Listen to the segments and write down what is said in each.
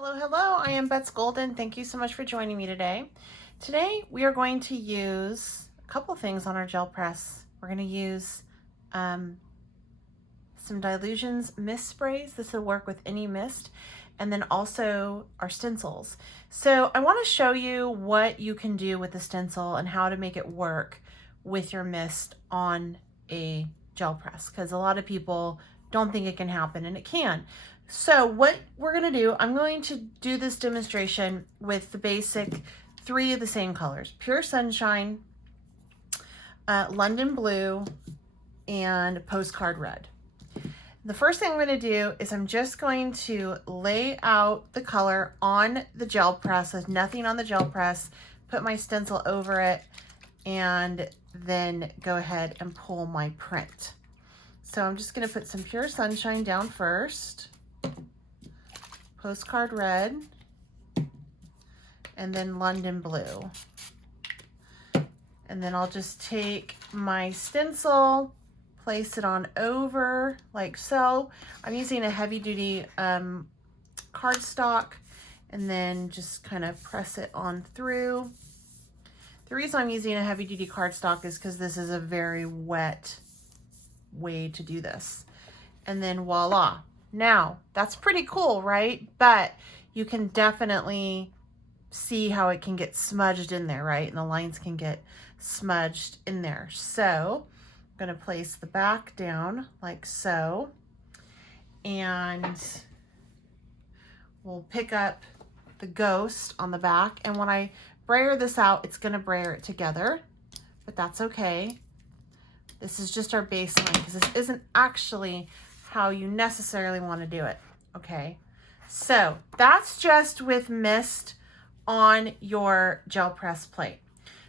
Hello, hello, I am Bets Golden. Thank you so much for joining me today. Today we are going to use a couple things on our gel press. We're going to use some Dilutions mist sprays. This will work with any mist, and then also our stencils. So I want to show you what you can do with the stencil and how to make it work with your mist on a gel press, because a lot of people don't think it can happen, and it can. So what we're going to do, I'm going to do this demonstration with the basic 3 of the same colors: Pure Sunshine, London Blue, and Postcard Red. The first thing I'm going to do is I'm just going to lay out the color on the gel press. There's nothing on the gel press. Put my stencil over it and then go ahead and pull my print. So I'm just going to put some Pure Sunshine down first, Postcard Red, and then London Blue. And then I'll just take my stencil, place it on over like so. I'm using a heavy duty cardstock, and then just kind of press it on through. The reason I'm using a heavy duty cardstock is because this is a very wet way to do this. And then voila. Now that's pretty cool, right? But you can definitely see how it can get smudged in there, right? And the lines can get smudged in there. So I'm going to place the back down like so, and we'll pick up the ghost on the back. And when I brayer this out, it's going to brayer it together, but that's okay. This is just our baseline, because this isn't actually how you necessarily want to do it. Okay, so that's just with mist on your gel press plate.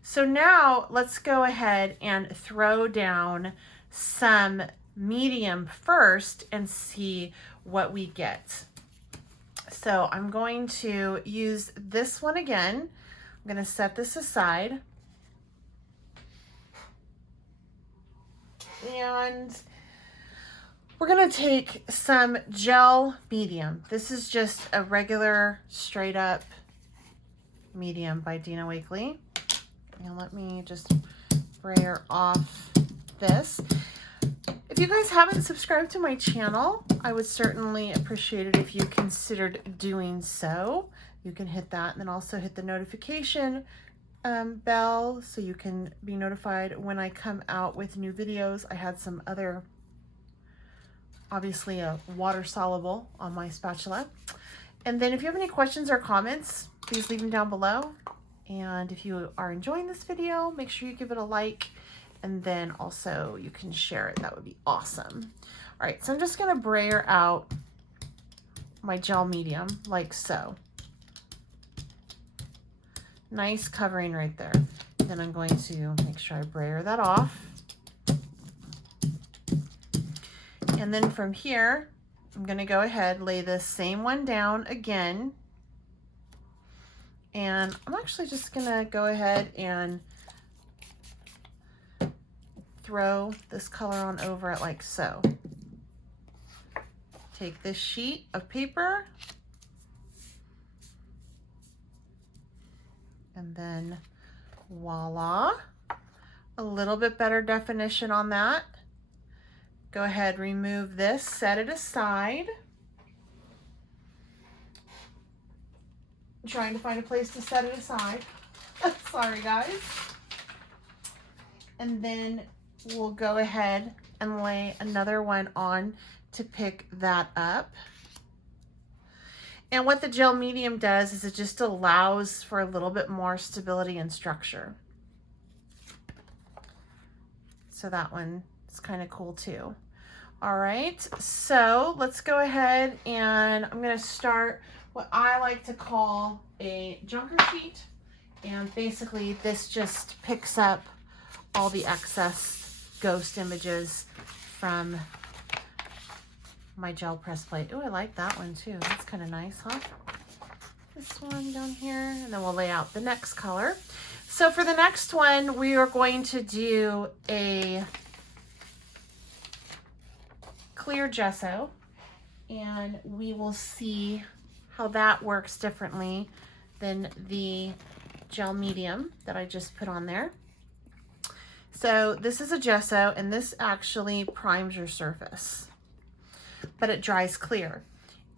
So now let's go ahead and throw down some medium first and see what we get. So I'm going to use this one again. I'm going to set this aside. And we're going to take some gel medium. This is just a regular straight up medium by Dina Wakley. And let me just brayer off this. If you guys haven't subscribed to my channel, I would certainly appreciate it if you considered doing so. You can hit that, and then also hit the notification bell so you can be notified when I come out with new videos. I had some other, obviously a water soluble on my spatula. And then if you have any questions or comments, please leave them down below. And if you are enjoying this video, make sure you give it a like, and then also you can share it. That would be awesome. All right, so I'm just gonna brayer out my gel medium like so. Nice covering right there. Then I'm going to make sure I brayer that off. And then from here, I'm going to go ahead, lay this same one down again. And I'm actually just going to go ahead and throw this color on over it like so. Take this sheet of paper, and then voila, a little bit better definition on that. Go ahead, remove this, set it aside. I'm trying to find a place to set it aside. Sorry, guys. And then we'll go ahead and lay another one on to pick that up. And what the gel medium does is it just allows for a little bit more stability and structure. So that one is kind of cool too. All right, so let's go ahead, and I'm going to start what I like to call a junker sheet. And basically this just picks up all the excess ghost images from my gel press plate. Oh, I like that one too. That's kind of nice, huh? This one down here, and then we'll lay out the next color. So for the next one, we are going to do a clear gesso, and we will see how that works differently than the gel medium that I just put on there. So this is a gesso, and this actually primes your surface, but it dries clear.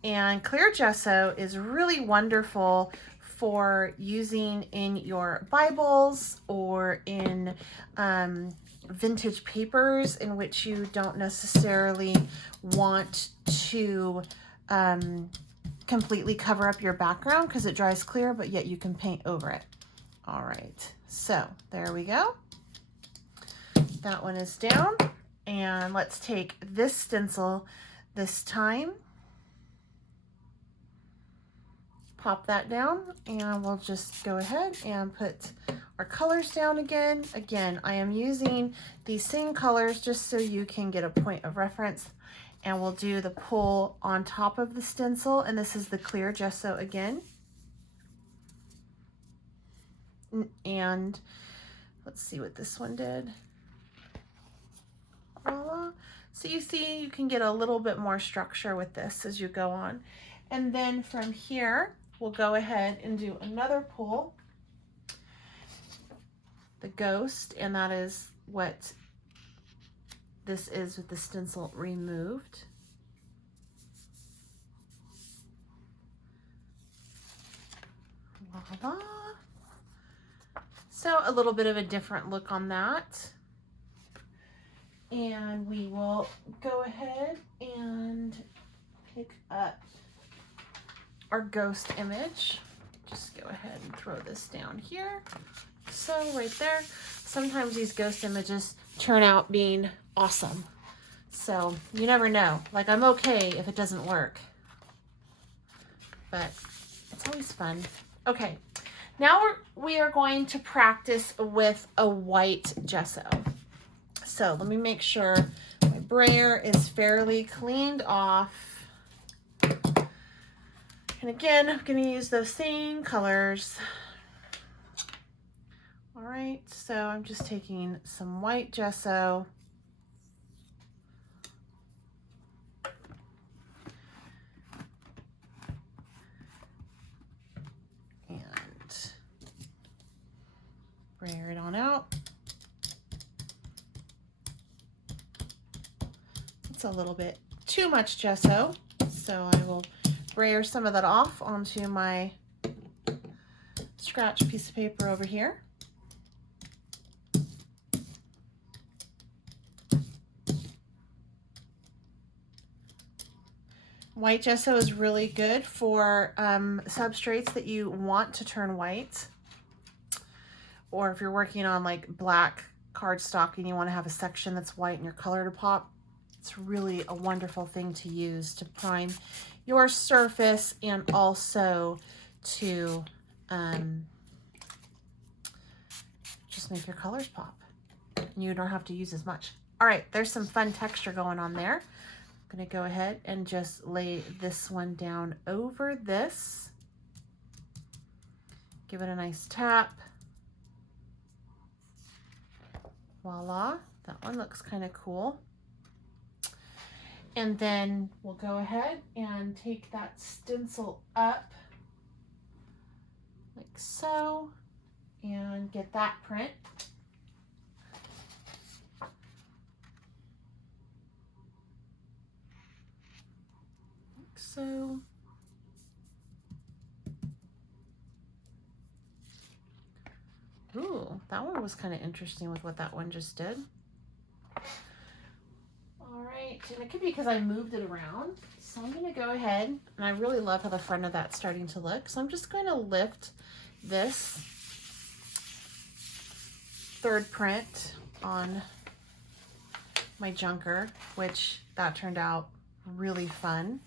And clear gesso is really wonderful for using in your Bibles or in vintage papers in which you don't necessarily want to completely cover up your background because it dries clear, but yet you can paint over it. All right, so there we go. That one is down, and let's take this stencil this time. Pop that down, and we'll just go ahead and put our colors down again. Again, I am using these same colors just so you can get a point of reference, and we'll do the pull on top of the stencil, and this is the clear gesso again. And let's see what this one did. Voila. So you see, you can get a little bit more structure with this as you go on. And then from here, we'll go ahead and do another pull, the ghost, and that is what this is with the stencil removed. Voila. So a little bit of a different look on that. And we will go ahead and pick up our ghost image. Just go ahead and throw this down here. So right there. Sometimes these ghost images turn out being awesome. So you never know. Like, I'm okay if it doesn't work, but it's always fun. Okay, now we are going to practice with a white gesso. So let me make sure my brayer is fairly cleaned off. And again, I'm going to use those same colors. All right, so I'm just taking some white gesso. And brayer it on out. It's a little bit too much gesso, so I will brayer some of that off onto my scratch piece of paper over here. White gesso is really good for substrates that you want to turn white, or if you're working on like black cardstock and you want to have a section that's white and your color to pop. It's really a wonderful thing to use to prime your surface and also to just make your colors pop. You don't have to use as much. All right, there's some fun texture going on there. I'm gonna go ahead and just lay this one down over this. Give it a nice tap. Voila, that one looks kind of cool. And then we'll go ahead and take that stencil up like so and get that print. Like so. Ooh, that one was kind of interesting with what that one just did. All right, and it could be because I moved it around. So I'm gonna go ahead, and I really love how the front of that's starting to look. So I'm just going to lift this third print on my junker, which that turned out really fun.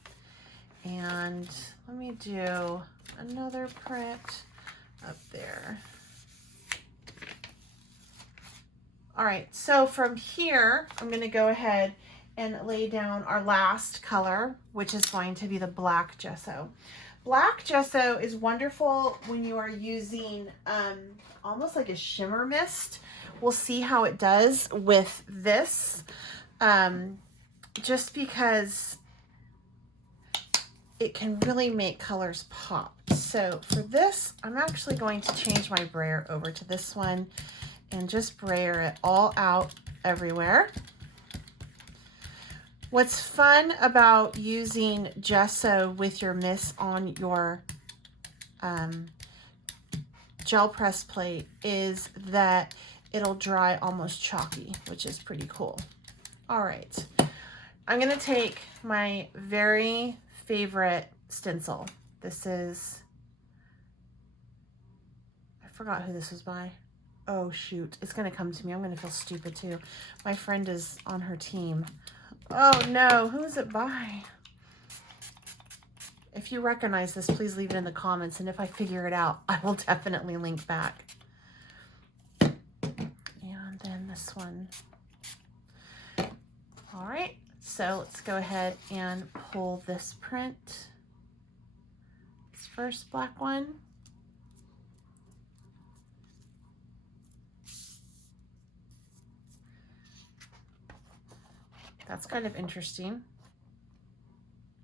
And let me do another print up there. All right, so from here, I'm gonna go ahead and lay down our last color, which is going to be the black gesso. Black gesso is wonderful when you are using almost like a shimmer mist. We'll see how it does with this, just because it can really make colors pop. So for this, I'm actually going to change my brayer over to this one and just brayer it all out everywhere. What's fun about using gesso with your mist on your gel press plate is that it'll dry almost chalky, which is pretty cool. All right, I'm gonna take my very favorite stencil. This is, I forgot who this was by. Oh shoot, it's gonna come to me. I'm gonna feel stupid too. My friend is on her team. Oh no, who is it by? If you recognize this, please leave it in the comments, and if I figure it out, I will definitely link back. And then this one. All right, so let's go ahead and pull this print. This first black one. That's kind of interesting.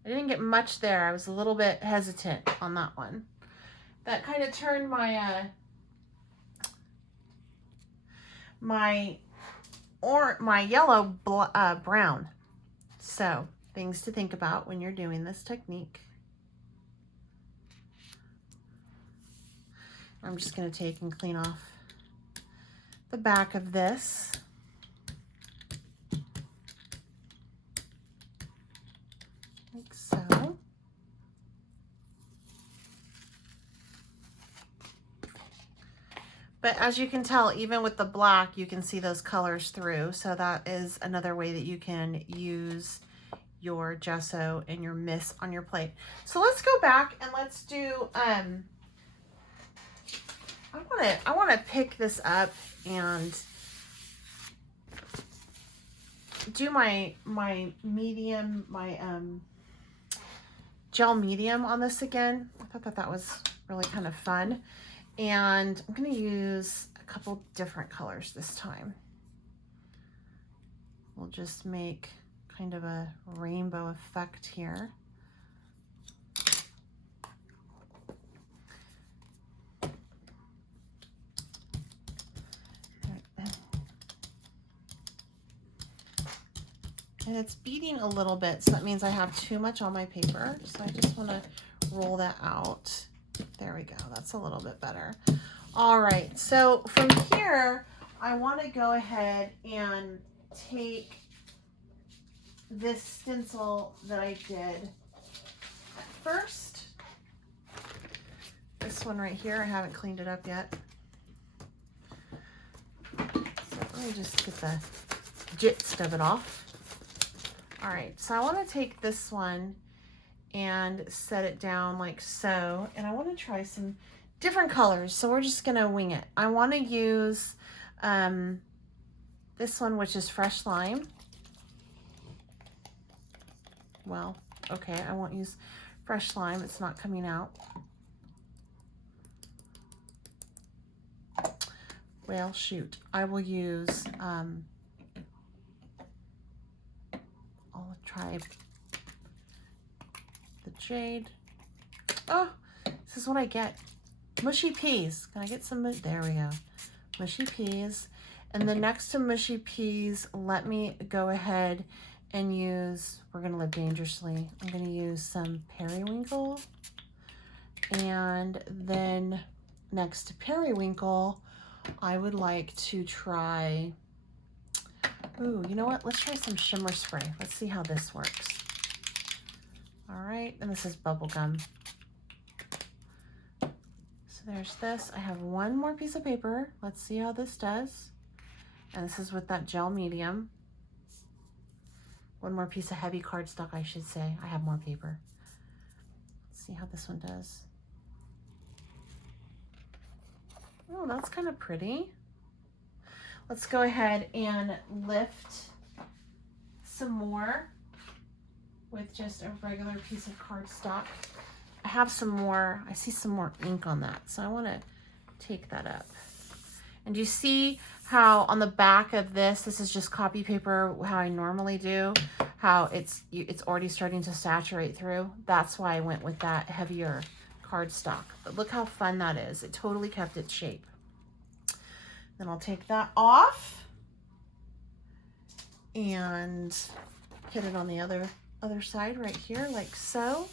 I didn't get much there. I was a little bit hesitant on that one. That kind of turned my my yellow brown. So things to think about when you're doing this technique. I'm just going to take and clean off the back of this. Like so. But as you can tell, even with the black, you can see those colors through. So that is another way that you can use your gesso and your mist on your plate. So let's go back and let's do, I want to pick this up and do my medium, gel medium on this again. I thought that was really kind of fun. And I'm going to use a couple different colors this time. We'll just make kind of a rainbow effect here. And it's beading a little bit, so that means I have too much on my paper. So I just want to roll that out. There we go. That's a little bit better. All right. So from here, I want to go ahead and take this stencil that I did at first. This one right here, I haven't cleaned it up yet. So let me just get the gist of it off. All right, so I want to take this one and set it down like so, and I want to try some different colors, so we're just going to wing it. I want to use this one, which is Fresh Lime. Well, okay, I won't use Fresh Lime. It's not coming out. Well, shoot. I will use, I'll try the Jade. Oh, this is what I get. Mushy peas. Can I get some? There we go. Mushy peas. And then next to mushy peas, let me go ahead and use, we're going to live dangerously. I'm going to use some periwinkle. And then next to periwinkle, I would like to try, ooh, you know what? Let's try some shimmer spray. Let's see how this works. All right, and this is bubble gum. So there's this. I have one more piece of paper. Let's see how this does. And this is with that gel medium. One more piece of heavy cardstock, I should say. I have more paper. Let's see how this one does. Oh, that's kind of pretty. Let's go ahead and lift some more with just a regular piece of cardstock. I have some more, I see some more ink on that, so I want to take that up. And you see how on the back of this is just copy paper, how I normally do, how it's already starting to saturate through. That's why I went with that heavier cardstock. But look how fun that is. It totally kept its shape. Then I'll take that off and hit it on the other side right here, like so.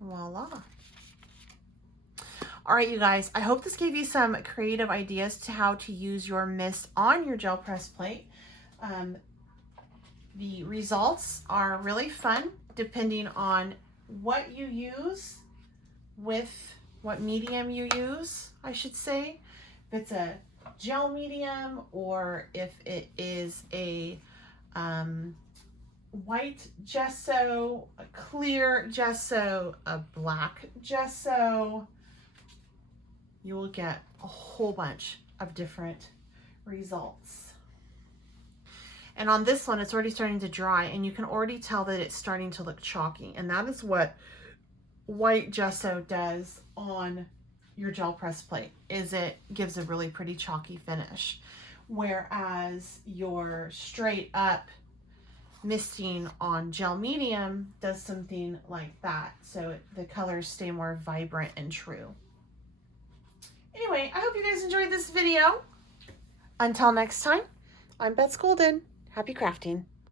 Voila. All right, you guys, I hope this gave you some creative ideas to how to use your mist on your gel press plate. The results are really fun depending on what you use, with what medium you use, I should say. If it's a gel medium or if it is a white gesso, a clear gesso, a black gesso, you will get a whole bunch of different results. And on this one, it's already starting to dry, and you can already tell that it's starting to look chalky. And that is what white gesso does on your gel press plate, is it gives a really pretty chalky finish. Whereas your straight up misting on gel medium does something like that. So the colors stay more vibrant and true. Anyway, I hope you guys enjoyed this video. Until next time, I'm Betsy Golden. Happy crafting.